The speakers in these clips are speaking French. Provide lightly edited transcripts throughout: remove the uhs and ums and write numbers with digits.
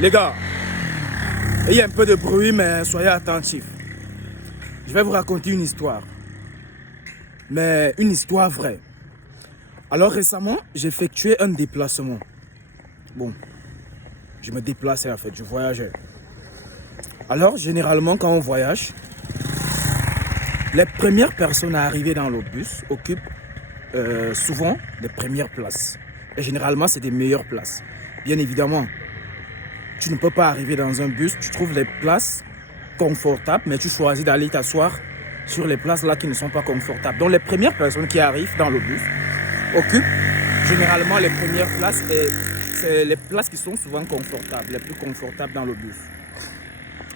Les gars, il y a un peu de bruit, mais soyez attentifs. Je vais vous raconter une histoire. Mais une histoire vraie. Alors récemment, j'ai effectué un déplacement. Bon, je me déplaçais en fait, je voyageais. Alors généralement quand on voyage, les premières personnes à arriver dans le bus occupent souvent les premières places. Et généralement c'est des meilleures places. Bien évidemment, tu ne peux pas arriver dans un bus, tu trouves les places confortables, mais tu choisis d'aller t'asseoir sur les places là qui ne sont pas confortables. Donc les premières personnes qui arrivent dans le bus occupent généralement les premières places et c'est les places qui sont souvent confortables, les plus confortables dans le bus.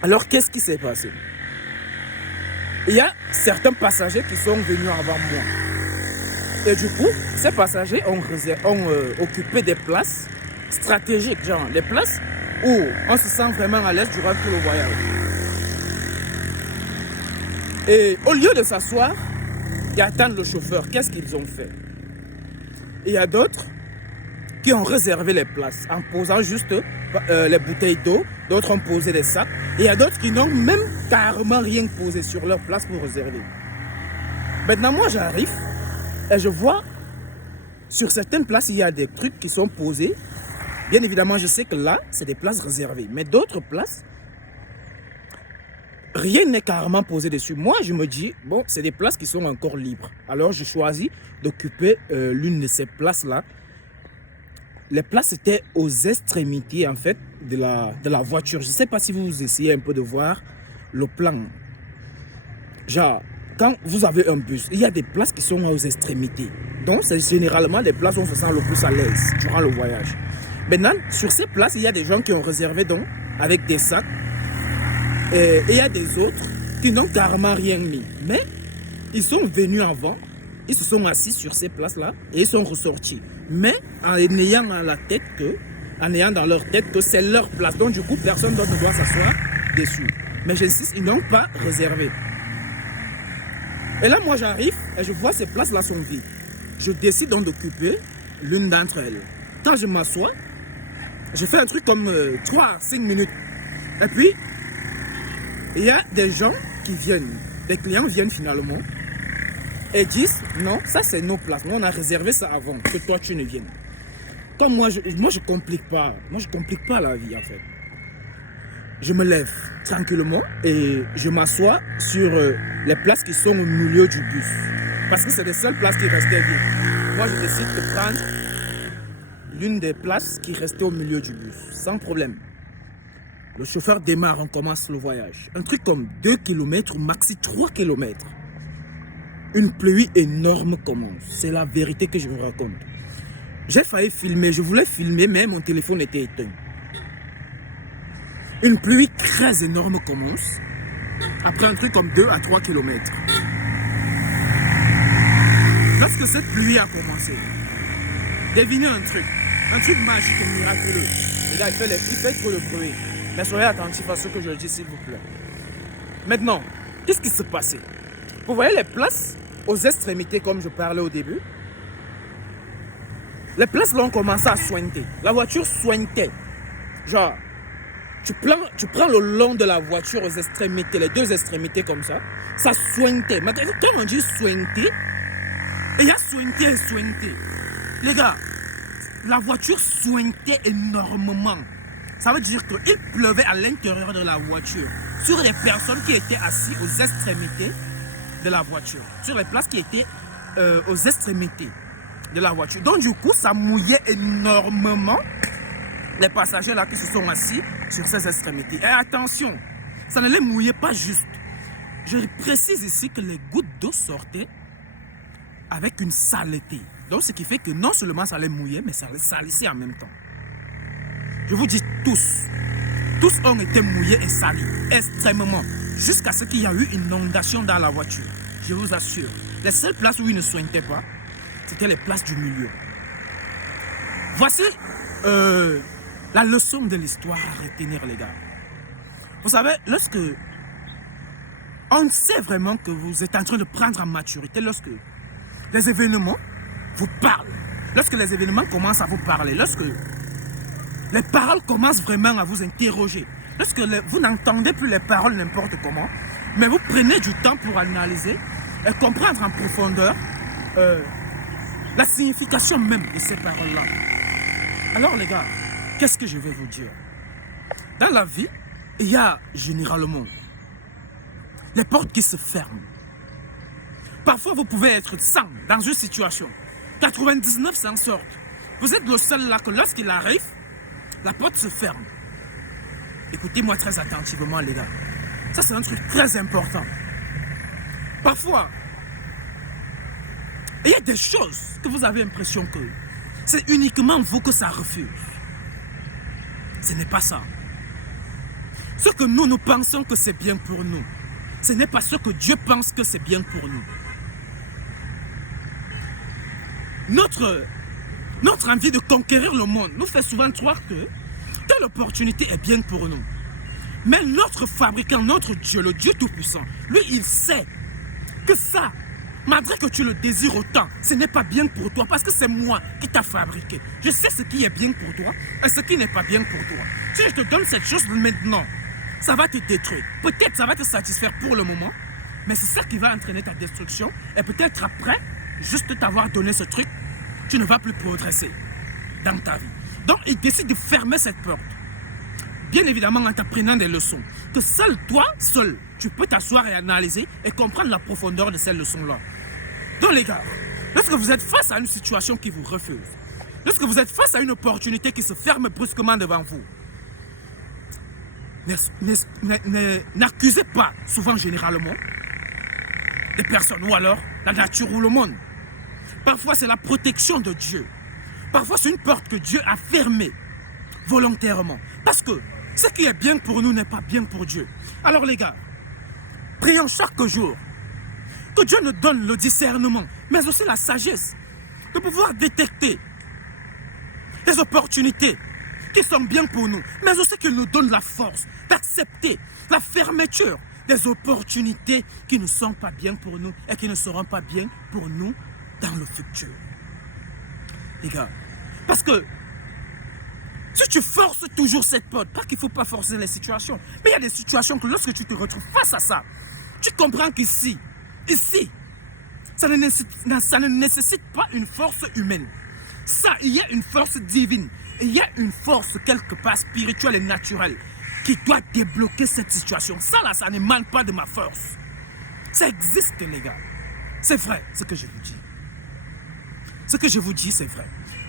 Alors qu'est-ce qui s'est passé? Il y a certains passagers qui sont venus avant moi. Et du coup, ces passagers ont occupé des places stratégiques, genre les places où on se sent vraiment à l'aise durant tout le voyage. Et au lieu de s'asseoir et attendre le chauffeur, qu'est-ce qu'ils ont fait? Il y a d'autres qui ont réservé les places en posant juste les bouteilles d'eau, d'autres ont posé des sacs, et il y a d'autres qui n'ont même carrément rien posé sur leur place pour réserver. Maintenant, moi j'arrive et je vois sur certaines places, il y a des trucs qui sont posés. Bien évidemment, je sais que là, c'est des places réservées, mais d'autres places, rien n'est carrément posé dessus. Moi, je me dis, bon, c'est des places qui sont encore libres. Alors, je choisis d'occuper l'une de ces places-là. Les places étaient aux extrémités, en fait, de la voiture. Je ne sais pas si vous essayez un peu de voir le plan. Genre, quand vous avez un bus, il y a des places qui sont aux extrémités. Donc, c'est généralement des places où on se sent le plus à l'aise durant le voyage. Maintenant, sur ces places, il y a des gens qui ont réservé donc avec des sacs. Et il y a des autres qui n'ont carrément rien mis. Mais ils sont venus avant, ils se sont assis sur ces places-là et ils sont ressortis. Mais en ayant dans leur tête que c'est leur place. Donc du coup, personne d'autre ne doit s'asseoir dessus. Mais j'insiste, ils n'ont pas réservé. Et là, moi j'arrive et je vois ces places-là sont vides. Je décide donc d'occuper l'une d'entre elles. Quand je m'assois, je fais un truc comme 3-5 minutes. Et puis, il y a des gens qui viennent, des clients viennent finalement et disent non, ça c'est nos places, nous on a réservé ça avant que toi tu ne viennes. Comme moi je complique pas, la vie en fait. Je me lève tranquillement et je m'assois sur les places qui sont au milieu du bus. Parce que c'est les seules places qui restaient vides. Moi je décide de prendre l'une des places qui restait au milieu du bus, sans problème. Le chauffeur démarre, on commence le voyage. Un truc comme 2 km ou maxi 3 km. Une pluie énorme commence. C'est la vérité que je vous raconte. J'ai failli filmer, je voulais filmer, mais mon téléphone était éteint. Une pluie très énorme commence. Après un truc comme 2 à 3 km. Lorsque cette pluie a commencé, devinez un truc magique et miraculeux. Les gars, il fait trop de bruit. Mais soyez attentifs à ce que je dis, s'il vous plaît. Maintenant, qu'est-ce qui s'est passé? Vous voyez les places aux extrémités, comme je parlais au début. Les places là ont commencé à sointer. La voiture sointait. Genre, tu prends le long de la voiture aux extrémités, les deux extrémités comme ça. Ça sointait. Mais quand on dit sointer, il y a sointer et sointer. Les gars, la voiture sointait énormément. Ça veut dire qu'il pleuvait à l'intérieur de la voiture, sur les personnes qui étaient assises aux extrémités de la voiture, sur les places qui étaient aux extrémités de la voiture. Donc du coup, ça mouillait énormément les passagers là qui se sont assis sur ces extrémités. Et attention, ça ne les mouillait pas juste. Je précise ici que les gouttes d'eau sortaient avec une saleté. Donc ce qui fait que non seulement ça les mouillait, mais ça les salissait en même temps. Je vous dis tous ont été mouillés et salis, extrêmement, jusqu'à ce qu'il y a eu une inondation dans la voiture. Je vous assure, les seules places où ils ne soignaient pas, c'était les places du milieu. Voici la leçon de l'histoire à retenir, les gars. Vous savez, lorsque on sait vraiment que vous êtes en train de prendre en maturité, lorsque les événements vous parlent, lorsque les événements commencent à vous parler, lorsque les paroles commencent vraiment à vous interroger. Lorsque vous n'entendez plus les paroles n'importe comment, mais vous prenez du temps pour analyser et comprendre en profondeur la signification même de ces paroles-là. Alors les gars, qu'est-ce que je vais vous dire? Dans la vie, il y a généralement les portes qui se ferment. Parfois, vous pouvez être 100 dans une situation. 99 s'en sortent. Vous êtes le seul là que lorsqu'il arrive, la porte se ferme. Écoutez-moi très attentivement, les gars. Ça, c'est un truc très important. Parfois, il y a des choses que vous avez l'impression que c'est uniquement vous que ça refuse. Ce n'est pas ça. Ce que nous pensons que c'est bien pour nous, ce n'est pas ce que Dieu pense que c'est bien pour nous. Notre envie de conquérir le monde nous fait souvent croire que telle opportunité est bien pour nous. Mais notre fabricant, notre Dieu, le Dieu Tout-Puissant, lui, il sait que ça, malgré que tu le désires autant, ce n'est pas bien pour toi parce que c'est moi qui t'ai fabriqué. Je sais ce qui est bien pour toi et ce qui n'est pas bien pour toi. Si je te donne cette chose maintenant, ça va te détruire. Peut-être ça va te satisfaire pour le moment, mais c'est ça qui va entraîner ta destruction. Et peut-être après, juste t'avoir donné ce truc, tu ne vas plus progresser dans ta vie. Donc, il décide de fermer cette porte. Bien évidemment, en t'apprenant des leçons. Que seul toi, seul, tu peux t'asseoir et analyser et comprendre la profondeur de ces leçons-là. Donc, les gars, lorsque vous êtes face à une situation qui vous refuse, lorsque vous êtes face à une opportunité qui se ferme brusquement devant vous, n'accusez pas, souvent généralement, des personnes ou alors la nature ou le monde. Parfois, c'est la protection de Dieu. Parfois, c'est une porte que Dieu a fermée volontairement. Parce que ce qui est bien pour nous n'est pas bien pour Dieu. Alors les gars, prions chaque jour que Dieu nous donne le discernement, mais aussi la sagesse de pouvoir détecter les opportunités qui sont bien pour nous, mais aussi qu'il nous donne la force d'accepter la fermeture des opportunités qui ne sont pas bien pour nous et qui ne seront pas bien pour nous dans le futur. Les gars, parce que si tu forces toujours cette porte, pas qu'il ne faut pas forcer les situations, mais il y a des situations que lorsque tu te retrouves face à ça, tu comprends qu'ici, ça ne nécessite pas une force humaine. Ça, il y a une force divine. Il y a une force quelque part spirituelle et naturelle qui doit débloquer cette situation. Ça là, ça ne manque pas de ma force. Ça existe, les gars. C'est vrai, ce que je vous dis. Ce que je vous dis, c'est vrai.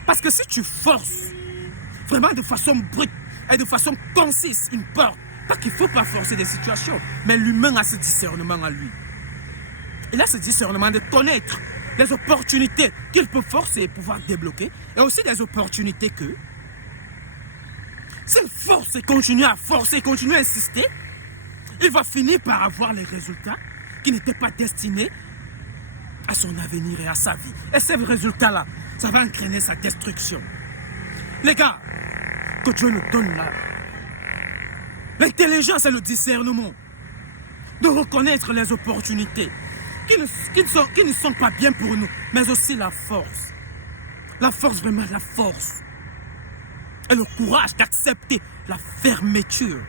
Parce que si tu forces vraiment de façon brute et de façon concise une porte, pas qu'il ne faut pas forcer des situations, mais l'humain a ce discernement en lui. Il a ce discernement de connaître les opportunités qu'il peut forcer et pouvoir débloquer, et aussi des opportunités que, s'il force et continue à forcer, continue à insister, il va finir par avoir les résultats qui n'étaient pas destinés à son avenir et à sa vie. Et ces résultats-là, ça va entraîner sa destruction. Les gars, que Dieu nous donne là, l'intelligence et le discernement de reconnaître les opportunités qui ne sont pas bien pour nous, mais aussi la force. La force, vraiment la force. Et le courage d'accepter la fermeture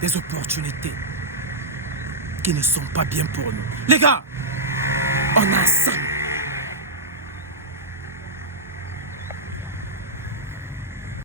des opportunités qui ne sont pas bien pour nous. Les gars, on a ensemble